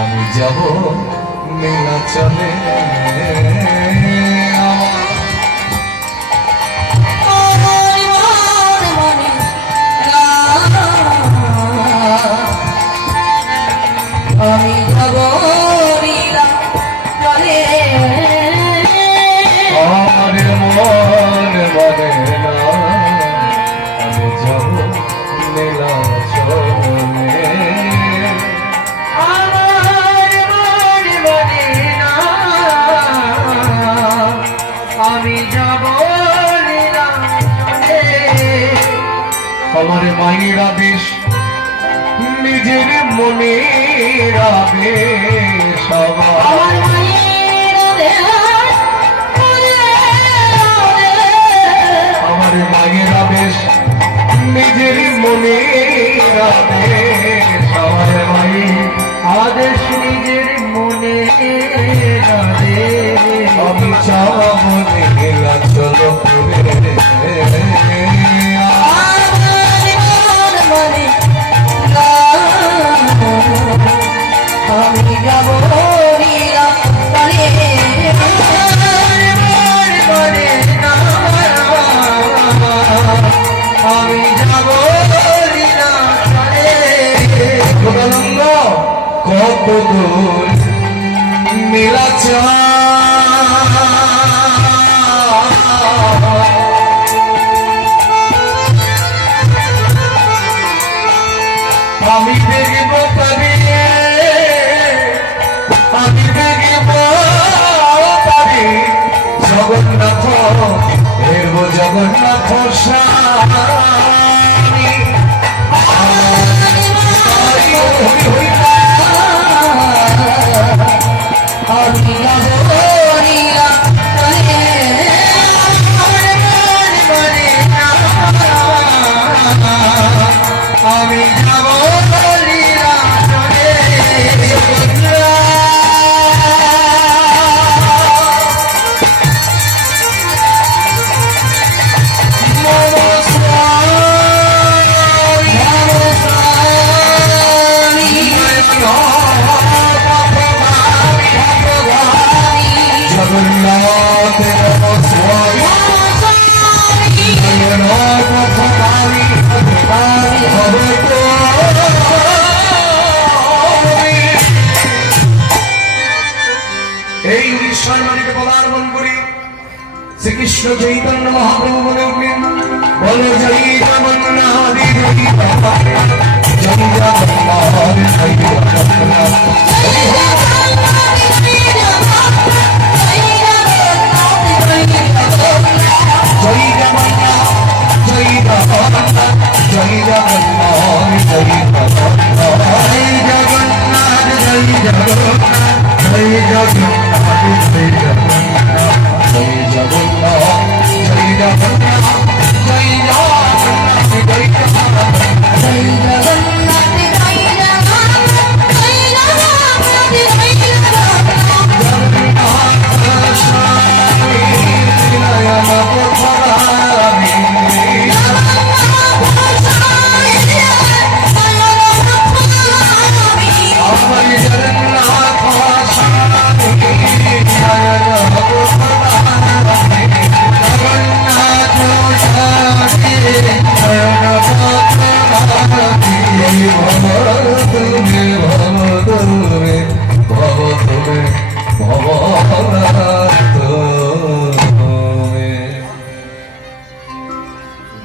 আমি যাব নীলাচলে আমি যাব নীলাচলে আমার মন বলে না আমি যাব নীলাচলে আমি যাব আমার মায়ের আদেশ নিজের মনের আদেশ আমার আমার মায়ের আদেশ নিজের মনের আদেশ আমার মায়ের আদেশ নিজের মনে আমি যাব নীলাচল আমি যাব আমি যাব কত দূর নীলাচল আমি দেখব তবে আমি দেখব তবে জগন্নাথ হেরব জগন্নাথ স্বামী আমি যাব আমি যাব এই উড়িষ্যার মাটিতে পদার্পণ করি শ্রীকৃষ্ণ চৈতন্য মহাপ্রভু বলে উঠলেন বলো জয় জগন্নাথ জয়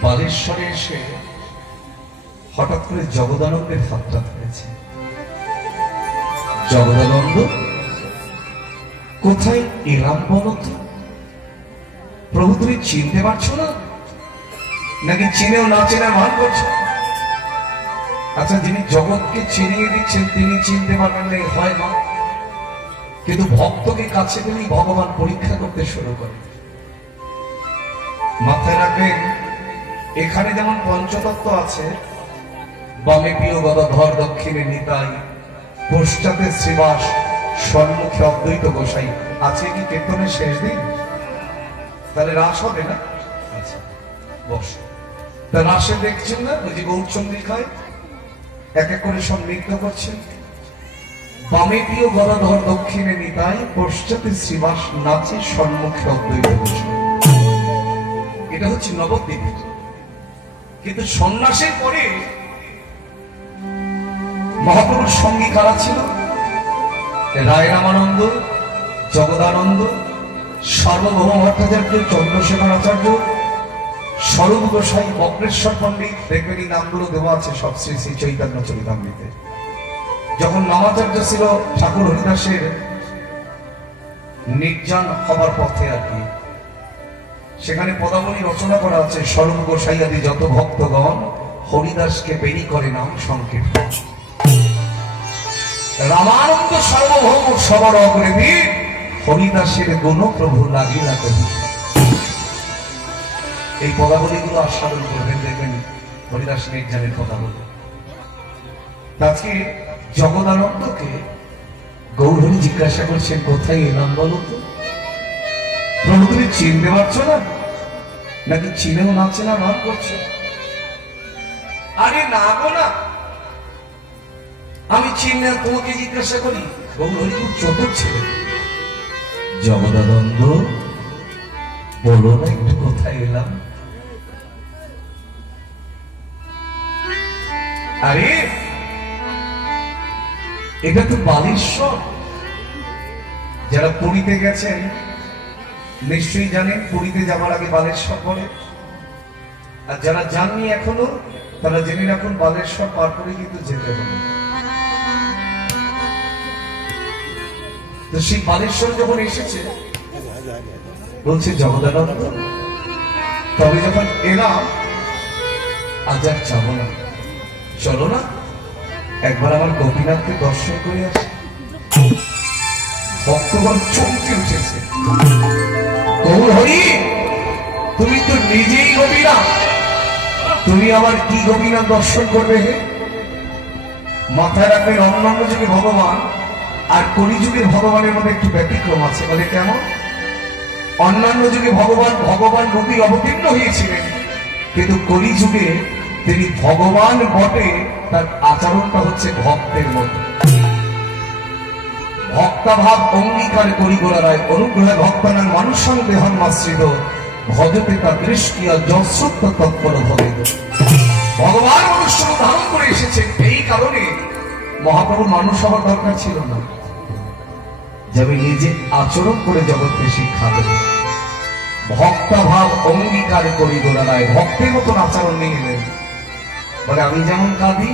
বালেশ্বরে এসে হঠাৎ করে জগদানন্দের সাক্ষাৎ হয়েছে। জগদানন্দ কোথায় এলাম বলো তো? প্রভু তুমি চিনতে পারছো না নাকি চিনেও না চেনার ভান করছো? আচ্ছা, যিনি জগৎকে চিনিয়ে দিচ্ছেন তিনি চিনতে পারবেন না, হয় না। কিন্তু ভক্তকে কাছে পেলেই ভগবান পরীক্ষা করতে শুরু করে। মাথায় রাখবেন, এখানে যেমন পঞ্চতত্ত্ব আছে, বামে প্রিয় গদাধর, দক্ষিণে নিতাই, পশ্চাতে শ্রীবাস, সম্মুখে অদ্বৈত গোসাই। আছে কি কীর্তনের শেষ দিন? তাহলে রাস হবে না? আচ্ছা বস। তা রাসে দেখছেন না ওই যে গৌরচন্দ্রিকায় এক এক করে সব নৃত্য করছেন, বামে প্রিয় গদাধর দক্ষিণে নিতাই, পশ্চাতে শ্রীবাস নাচে সম্মুখে অদ্বৈত গোসাই। এটা হচ্ছে নবদ্বীপের। কিন্তু সন্ন্যাসের পরে মহাপ্রভুর সঙ্গী কারা ছিল? রায় রামানন্দ, জগদানন্দ, সার্বভৌম ভট্টাচার্য, চন্দ্রশেখর আচার্য, স্বরূপ গোসাই, বক্রেশ্বর পণ্ডিত। দেখবেন এই নামগুলো দেওয়া আছে সব শ্রী শ্রী চৈতন্য চরিতামৃতে। যখন নামাচার্য ছিল ঠাকুর হরিদাসের নির্জন হবার পথে আর কি, সেখানে পদাবলী রচনা করা আছে, স্বরূপ গোসাই আদি যত ভক্তগণ হরিদাসকে বেরি করে নাম সংকীর্তন। রামানন্দ সার্বভৌম সবার অগ্রবীর, হরিদাসের গুণ প্রভু লাগিলা কবি। এই পদাবলীগুলো আস্বাদন করবেন, দেখবেন হরিদাস নির্জনের পদাবলী। আজকে জগদানন্দকে গৌরহরি জিজ্ঞাসা করছেন, কোথায় এলাম বলো তো? প্রভু তুমি চিনতে পারছো না, নাকি চিনেও না চেনা নাম করছো? আরে না গো না, আমি চিনি না, তোমাকে জিজ্ঞাসা করি। গৌরহরি খুব চতুর ছেলে। জগদানন্দ বলো না একটু কোথায় এলাম? আরে এটা তো বালেশ্বর। যারা পুরীতে গেছেন নিশ্চয়ই জানেন, পুরীতে যাওয়ার আগে বালেশ্বর বলে। আর যারা যাননি এখনো, তারা জেনে রাখুন বালেশ্বর পার করে কিন্তু যেতে হবে। তো সেই বালেশ্বর যখন এসেছে, বলছে জগদানন্দ, তবে যখন এলাম আজ আর যাবো না, চলো না একবার আমার গোপীনাথকে দর্শন করে আসি। ভক্তগণ চমকে উঠেছে, গৌরহরি তুমি তো নিজেই গোপীনাথ, তুমি আবার কি গোপীনাথ দর্শন করবে? হে, মাথায় রাখবেন অন্যান্য যুগে ভগবান আর কলিযুগের ভগবানের মধ্যে একটু ব্যতিক্রম আছে। বলে কেমন? অন্যান্য যুগে ভগবান রূপী অবতীর্ণ হয়েছিলেন, কিন্তু কলিযুগে তিনি ভগবান বটে, তার আচরণটা হচ্ছে ভক্তের মতো। ভক্তাভাব অঙ্গীকার করি গোড়ায়, অনুগ্রহে ভক্তানাং মানুষং দেহন্মাশ্রিত, ভজতে তার দৃষ্টি আর যশ্রুত তৎপর ভবেত। ভগবান মনুষ্য ধারণ করে এসেছেন, এই কারণে মহাপ্রভু মানুষ হওয়ার দরকার ছিল না, যে আমি নিজে আচরণ করে জগৎকে শিক্ষা দেব। ভক্তাভাব অঙ্গীকার করি গোড়ায়, ভক্তের মতন আচরণ নিয়ে নেন। বলে আমি যেমন কাঁদি,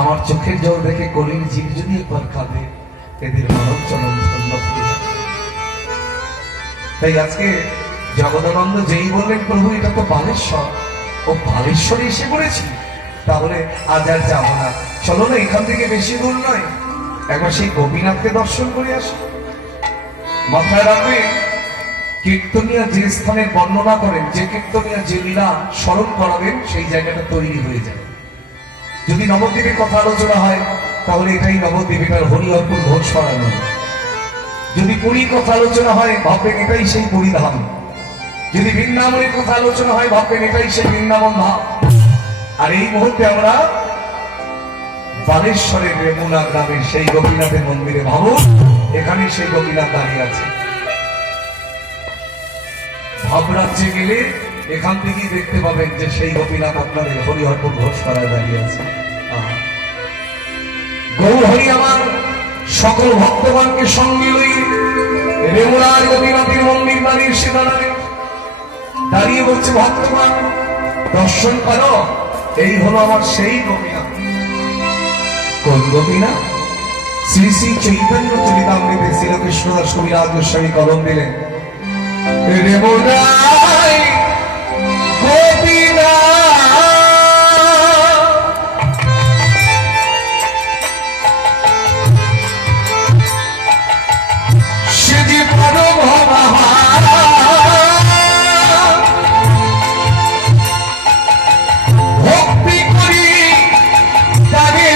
আমার চোখের জল দেখে কলির জীব যদি একবার কাঁদে, এদের মানব চরণ ধন্য হয়ে যাবে। তাই আজকে জগদানন্দ যেই বললেন, প্রভু এটা তো বালেশ্বর, ও বালেশ্বরে এসে পড়েছি, তাহলে আজ আর যাবো না, চলো না এখান থেকে বেশি দূর নয়, একবার সেই গোপীনাথকে দর্শন করে আসি। মাথায় রাখবে, কীর্তনিয়া যে স্থানের বর্ণনা করেন, যে কীর্তনিয়া যে লীলা স্মরণ করাবেন, সেই জায়গাটা তৈরি হয়ে যায়। যদি নবদ্বীপের কথা আলোচনা হয়, তাহলে এটাই নবদ্বীপ, এটার হরিহরপুর ঘোষ সরানো। যদি পুরীর কথা আলোচনা হয়, ভাববেন এটাই সেই পুরী ধাম। যদি বৃন্দাবনের কথা আলোচনা হয়, ভাববেন এটাই সেই বৃন্দাবন ধাম। আর এই মুহূর্তে আমরা বালেশ্বরের রেমুনা গ্রামের সেই গোপীনাথের মন্দিরে, ভাবুন এখানে সেই গোপীনাথ দাঁড়িয়ে আছে। ভাবরাজ্যে গেলে এখান থেকেই দেখতে পাবেন যে সেই গোপীনাথ আপনাদের হরিহরপুর ঘোষ করায় দাঁড়িয়ে আছে। গৌরহরি আমার সকল ভক্তগণকে সঙ্গে লই রেমুনার গোপীনাথের মন্দির দাঁড়িয়ে সে দাঁড়িয়ে বলছে, ভক্তগণ দর্শন করো, এই হলো আমার সেই গোপীনাথ। কোন গোপীনাথ? শ্রী শ্রী চৈতন্য চরিতামৃতে শ্রীকৃষ্ণদাস কবিরাজ গোস্বামী কলম দিলেন, রেমুনায় ভক্তি করি তবে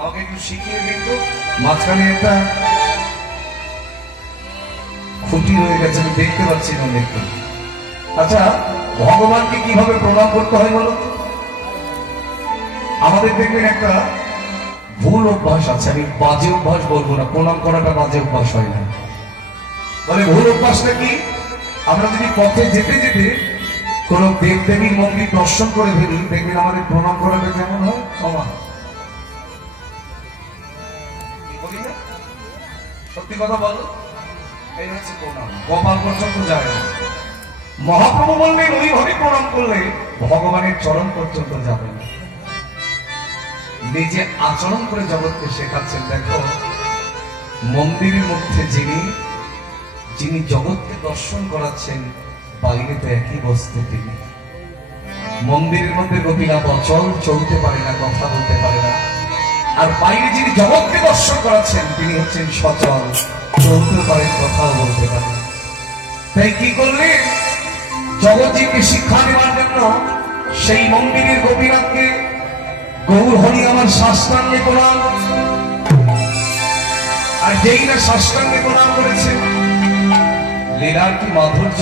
আমাকে একটু শিখিয়ে কিন্তু মাঝখানে একটা খুঁটি রয়ে গেছে, আমি দেখতে পাচ্ছি না দেখতে। আচ্ছা, ভগবানকে কিভাবে প্রণাম করতে হয় বলো তো? আমাদের দেখবেন একটা ভুল অভ্যাস আছে, আমি বাজে অভ্যাস বলবো না, প্রণাম করাটা বাজে অভ্যাস হয় না। মানে ভুল অভ্যাসটা কি? আমরা যদি পথে যেতে যেতে কোন দেব দেবীর মন্দির দর্শন করে ফেলি, দেখবেন আমাদের প্রণাম করাটা কেমন হয়? ক্ষমা বলি না, সত্যি কথা বলো, এই হচ্ছে প্রণাম, কপাল পর্যন্ত যায় না। মহাপ্রভু বললেন ওইভাবে প্রণাম করলে ভগবানের চরণ পর্যন্ত যাবে না। নিজে আচরণ করে জগৎকে শেখাচ্ছেন। দেখো, মন্দিরের মধ্যে যিনি যিনি জগৎকে দর্শন করাচ্ছেন, বাইরে তো একই বস্তু তিনি। মন্দিরের মধ্যে গোপীনাথ অচল, চলতে পারে না, কথা বলতে পারে না। আর বাইরে যিনি জগৎকে দর্শন করাচ্ছেন, তিনি হচ্ছেন সচল, চলতে পারেন, কথাও বলতে পারেন। তাই কি করলেন? জগৎজীবকে শিক্ষা দেওয়ার জন্য সেই মন্দিরের গোপীনাথকে গৌর হরি আমার সাষ্টাঙ্গে প্রণাম। আর যেই না সাষ্টাঙ্গে প্রণাম করেছে, লীলার কি মাধুর্য!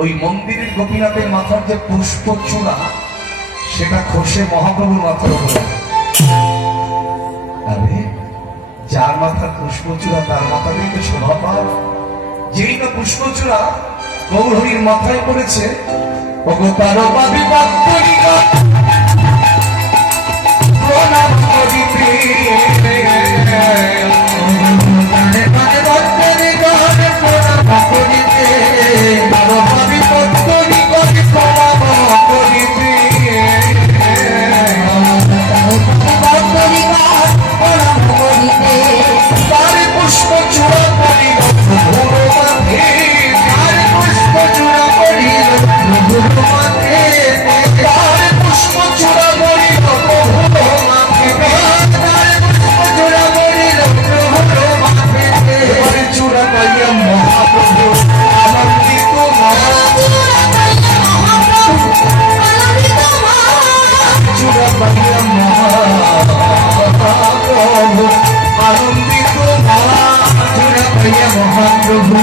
ওই মন্দিরের গোপীনাথের মাথার যে পুষ্পচূড়া, সেটা খসে মহাপ্রভুর মাথার উপরে। আরে যার মাথার পুষ্পচূড়া, তার মাথাতেই তো শোভা পায়। যেই না পুষ্পচূড়া গৌর হরির মাথায় পড়েছে, ওগো তার বাবি বাক্যরিকা প্রণাম করিতে, মানে মানে ভক্তরি গণে প্রণাম করিতে, তার বাবি বাক্যরিকা প্রণাম করিতে, ভক্তরি গণ প্রণাম করিতে, তার পুষ্পচূড়া পড়িল প্রভুর মাথে, তার পুষ্পচূড়া পড়িল প্রভুর মাথে, তার পুষ্পচূড়া পড়িল প্রভুর মাথে, তার পুষ্পচূড়া পড়িল প্রভুর মাথে। এবারে চূড়া পাইয়া মহাপ্রভু আনন্দিত চূড়া পাইয়া মহাপ্রভু আনন্দিত চূড়া পাইয়া মহাপ্রভু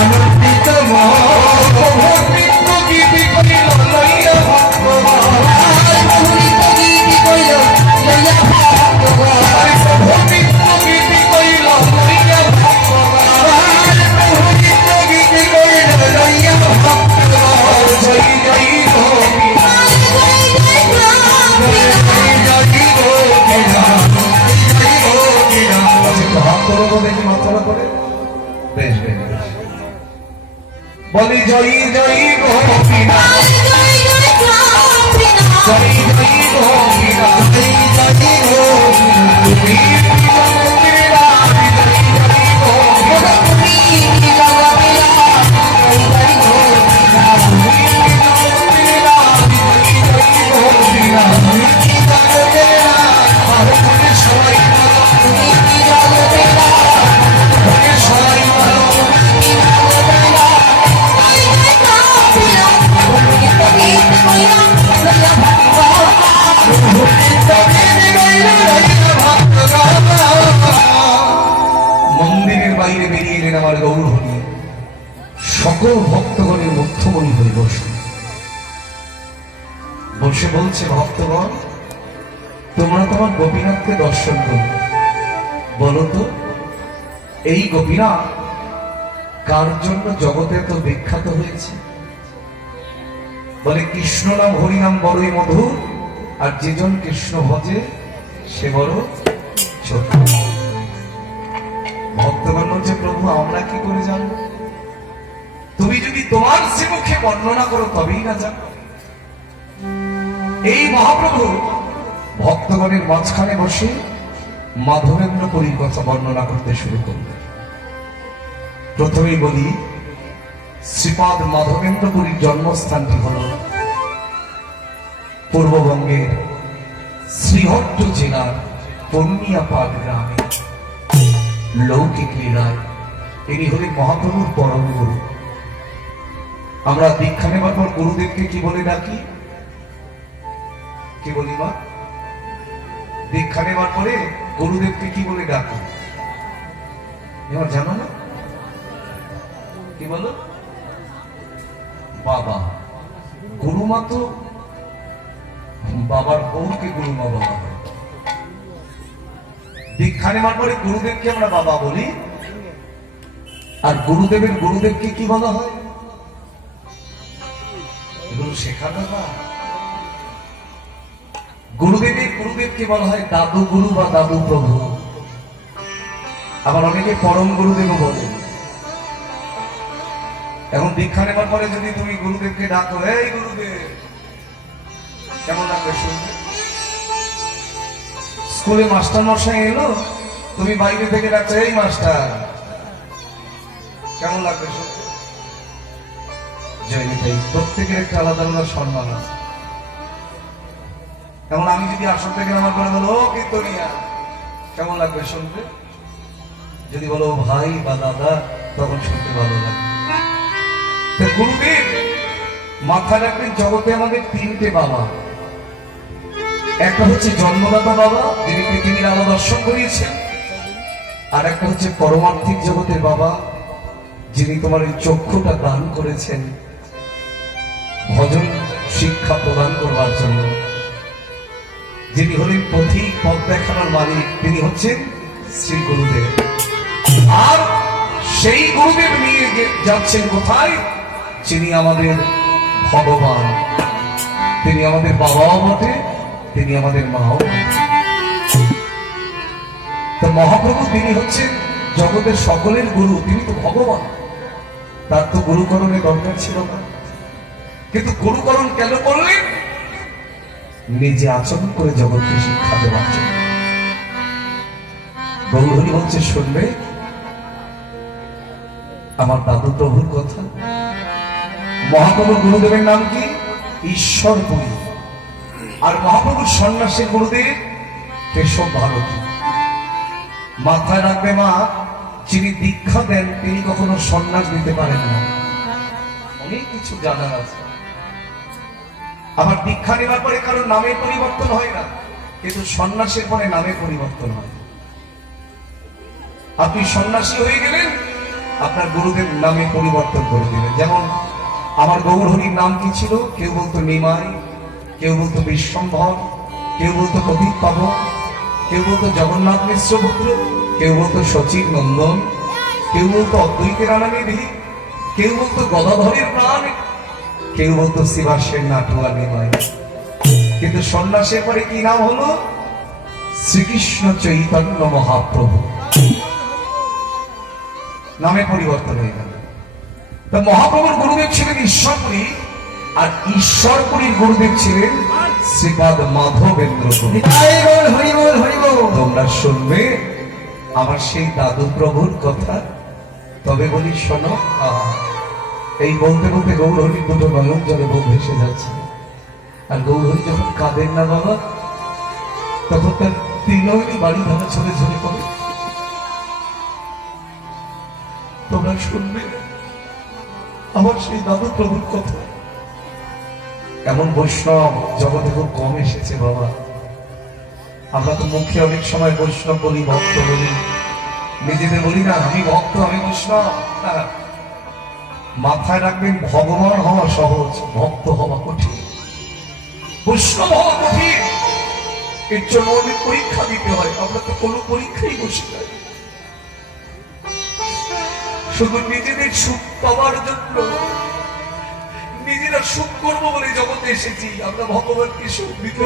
আনন্দিত প্রভু নৃত্য গীতি করিল লইয়া ভক্তগণ, মহুরিত গীতি কইল লইয়া ভক্তগণ, প্রভু নৃত্য গীতি করিল লইয়া ভক্তগণ, মহুরিত গীতি কইল লইয়া ভক্তগণ। জয় জয় গোপী, হাত তোলো তো দেখি, মাথাটা করে। বেশ বেশ বেশ, বলি জয় জয় গোপীনাথ, জয় জয় গোপীনাথ, তুমি জগতের রানী, জয় জয় গোপীনাথ, মন্দিরের বাইরে বেরিয়ে এলেন আমার গৌর হরি, সকল ভক্তগণের মধ্যমণি হয়ে বসে বসে বলছে, ভক্তগণ, তোমরা তোমার গোপীনাথকে দর্শন করো, বলো তো এই গোপীনাথ কার জন্য জগতে তো বিখ্যাত হয়েছে? বলে, কৃষ্ণ নাম হরিনাম বড়ই মধুর, আর যেজন কৃষ্ণ ভজে সে বড় ছোট। ভক্তগণ বলছে, প্রভু আমরা কি করে জানবো? তুমি যদি তোমার শ্রীমুখে বর্ণনা করো তবেই না জানো। এই মহাপ্রভু ভক্তগণের মাঝখানে বসে মাধবেন্দ্র পুরীর কথা বর্ণনা করতে শুরু করলেন। প্রথমেই বলি, শ্রীপাদ মাধবেন্দ্র পুরীর জন্মস্থানটি হল পূর্ববঙ্গের শ্রীহট্ট জেলার পূর্ণিয়াপাদ গ্রামে লৌকিক লীলায় তিনি হলেন মহাপ্রভুর পরম গুরু। আমরা দীক্ষা নেবার পর গুরুদেবকে কি বলে ডাকি? কি বলি মা? দীক্ষা নেওয়ার পরে গুরুদেবকে কি বলে ডাকো? এবার জানো না কি বলো? বাবা। গুরুমা তো বাবার বউকে গুরুমা বলা হয়। দীক্ষা নেওয়ার পরে গুরুদেবকে আমরা বাবা বলি, আর গুরুদেবকে কি বলা হয়? এগুলো শেখার ব্যাপার। গুরুদেবকে বলা হয় দাদু গুরু বা দাদু প্রভু। আবার অনেকে পরম গুরুদেবও বলে। এখন দীক্ষা নেবার পরে যদি তুমি গুরুদেবকে ডাকো, এই গুরুদেব, কেমন লাগবে শুনতে? স্কুলে মাস্টার মশাই এলো, তুমি বাইরে থেকে ডাকছো, এই মাস্টার, কেমন লাগবে শুনতে? জয়নিতাই, প্রত্যেকের একটা আলাদা আলাদা সম্মান আছে। এমন আমি যদি আসর থেকে আমার করে বলো ও কীর্তনিয়া, কেমন লাগবে শুনতে? যদি বলো ভাই বা দাদা, তখন শুনতে ভালো লাগবে। গুরুদেব মাথা রাখবেন, জগতে আমাদের তিনটে বাবা। একটা হচ্ছে জন্মদাতা বাবা, যিনি পৃথিবীর আলো দর্শন করিয়েছেন। আর একটা হচ্ছে পরমার্থিক জগতের বাবা, যিনি তোমার এই চক্ষুটা দান করেছেন ভজন শিক্ষা প্রদান করবার জন্য। যিনি হলেন পথিক, পথ দেখানোর মালিক, তিনি হচ্ছেন শ্রী গুরুদেব। আর সেই গুরুদেব নিয়ে যাচ্ছেন কোথায়? যিনি আমাদের ভগবান, তিনি আমাদের বাবাও বটে, তিনি আমাদের মাও বটে। তো মহাপ্রভু তিনি হচ্ছেন জগতের সকলের গুরু, তিনি তো ভগবান। তার তো গুরুকরণের দরকার ছিল না, কিন্তু গুরুকরণ কেন করলেন? নিজে আচরণ করে জগৎকে শিক্ষা দেওয়ার জন্য। গৌরহরি বলছে, শুনবে আমার দাদু প্রভুর কথা। মহাপ্রভুর গুরুদেবের নাম কি? ঈশ্বরপুরী। আর মহাপ্রভুর সন্ন্যাসের গুরুদেব কেশব ভারতী। মাথায় রাখবে মা, যিনি দীক্ষা দেন তিনি কখনো সন্ন্যাস দিতে পারেন না। অনেক কিছু জানার আছে। আবার দীক্ষা নেওয়ার পরে কারোর নামে পরিবর্তন হয় না, কিন্তু সন্ন্যাসের পরে নামে পরিবর্তন হয়। আপনি সন্ন্যাসী হয়ে গেলেন, আপনার গুরুদেব নামে পরিবর্তন করে দিলেন। যেমন আমার গৌরহরির নাম কি ছিল? কেউ বলতো নিমাই, কেউ বলতো বিশ্বম্ভর, কেউ বলতো প্রদীপ পাবন, কেউ বলতো জগন্নাথ মিশ্র পুত্র, কেউ বলতো সচিন নন্দন, কেউ বলতো অদ্বৈতের আনন্দে, কেউ বলতো গদাধরের প্রাণ, কেউ বলতো শিবাসের নাটুয়া নিমাই। কিন্তু সন্ন্যাসের পরে কি নাম হলো? শ্রীকৃষ্ণ চৈতন্য মহাপ্রভু। নামে পরিবর্তন হয়ে গেল। তা মহাপ্রভুর গুরুদেব ছিলেন ঈশ্বরপুরী, আর ঈশ্বরপুরীর গুরুদেব ছিলেন শ্রীপাদ মাধবেন্দ্র পুরী। তোমরা শুনবে আমার সেই দাদু প্রভুর কথা। তবে বলি শোনো, এই বলতে বলতে গৌরহরি দুটো নয়ন জলে বউ ভেসে যাচ্ছে। আর গৌরহরি যখন কাঁদেন না বাবা, তখন তার তিনয়নি বাড়ি ধারা ছড়ে ঝরে পড়ে। তোমরা শুনবে আমার সেই দাদু প্রভুর কথা। এমন বৈষ্ণব জগতে খুব কম এসেছে বাবা। আমরা তো মুখে অনেক সময় বৈষ্ণব বলি, ভক্ত বলি, নিজেদের বলি না আমি ভক্ত, আমি বৈষ্ণব। মাথায় রাখবেন, ভগবান হওয়া সহজ, ভক্ত হওয়া কঠিন, বৈষ্ণব হওয়া কঠিন। এর জন্য অনেক পরীক্ষা দিতে হয়। আমরা তো কোনো পরীক্ষাই বসে যাই, শুধু নিজেদের সুখ পাওয়ার জন্য, নিজেরা সুখ করবো বলে জগতে এসেছি। আমরা ভগবানকে সুখ দিতে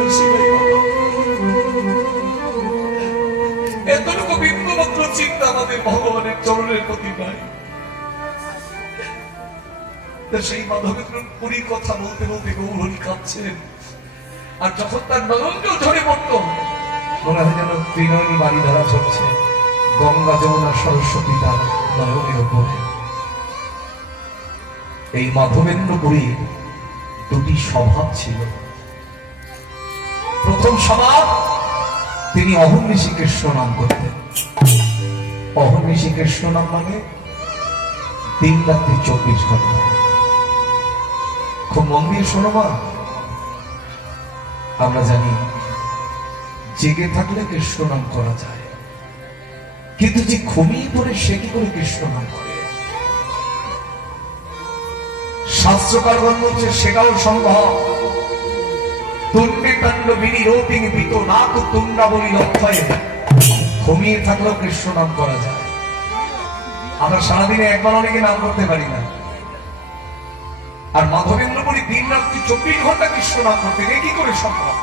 এতটুকু বিন্দুমাত্র চিন্তা আমাদের ভগবানের চরণের প্রতি নাই। সেই মাধবেন্দ্র পুরীর কথা বলতে বলতে গৌরহরি কাঁদছেন। আর যখন তার নয়নকেও ঝরে পড়ত, মনে হয় যেন ত্রিনয়নী বাড়ি ধারা ঝরছে, গঙ্গা যমুনা সরস্বতী তার নয়নের উপরে। এই মাধবেন্দ্র পুরীর দুটি স্বভাব ছিল। প্রথম স্বভাব, তিনি অহর্নিশি কৃষ্ণ নাম করতেন। অহর্নিশি কৃষ্ণ নাম মানে দিন রাত্রি 24 ঘন্টা। খুব মন দিয়ে শোনো মা, আমরা জানি জেগে থাকলে কৃষ্ণ নাম করা যায়, কিন্তু যে ঘুমিয়ে পড়ে সে কি করে কৃষ্ণ নাম করে? শাস্ত্রকারগণ বলছে সেটাও সম্ভব। তুণ্ডে তাণ্ডবিনী রোপিং পিত নাক তুণ্ডাবলী লক্ষয়ে, ঘুমিয়ে থাকলেও কৃষ্ণ নাম করা যায়। আমরা সারাদিনে একবার অনেকে নাম করতে পারি না, আর মাধবেন্দ্র বলি দিন রাত্রি 24 ঘন্টা কৃষ্ণ নাম করতে, কি করে সম্ভব?